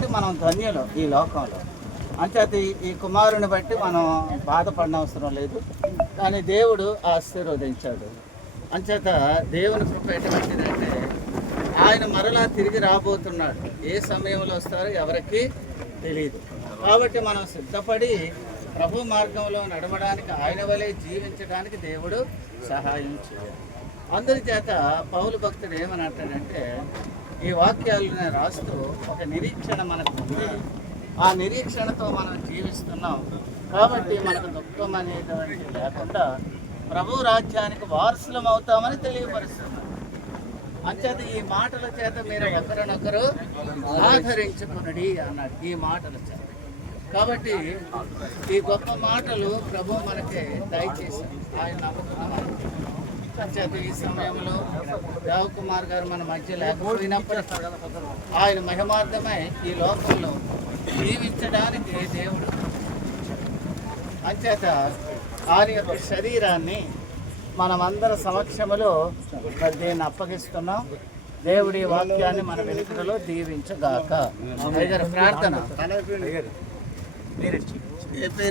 బట్టి మనం ధన్యులు ఈ లోకంలో. అంచేత ఈ కుమారుని బట్టి మనం బాధపడనవసరం లేదు, కానీ దేవుడు ఆశీర్వదించాడు. అంచేత దేవుని కృప ఎటువంటిదంటే ఆయన మరలా తిరిగి రాబోతున్నాడు. ఏ సమయంలో వస్తారో ఎవరికి తెలియదు. కాబట్టి మనం సిద్ధపడి ప్రభు మార్గంలో నడవడానికి, ఆయన వలె జీవించడానికి దేవుడు సహాయం చేయాలి. అందరి చేత పౌలు భక్తుడు ఏమని అంటాడంటే, ఈ వాక్యాలను రాస్తూ ఒక నిరీక్షణ మనకు ఉంది, ఆ నిరీక్షణతో మనం జీవిస్తున్నాం కాబట్టి మనకు దుఃఖం అనేది లేకుండా ప్రభు రాజ్యానికి వారసులం అవుతామని తెలియపరుస్తున్నాం. అంచేత ఈ మాటల చేత మీరు ఒకరినొకరు ఆదరించుకునడి అన్నాడు, ఈ మాటల చేత. కాబట్టి ఈ గొప్ప మాటలు ప్రభు మనకి దయచేశారు, ఆయన నమ్ముకున్నాం. అంచేత ఈ సమయంలో దేవకుమార్ గారు మన మధ్య లేకపోయినప్పుడు ఆయన మహిమార్థమై ఈ లోకంలో జీవించడానికి దేవుడు, అంచేత ఆయన యొక్క శరీరాన్ని మనమందరి సమక్షములో దీన్ని అప్పగిస్తున్నాం. దేవుడి వాక్యాన్ని మన వెలుగులో దీవించగాక. ప్రార్థన. ఏ పేరు?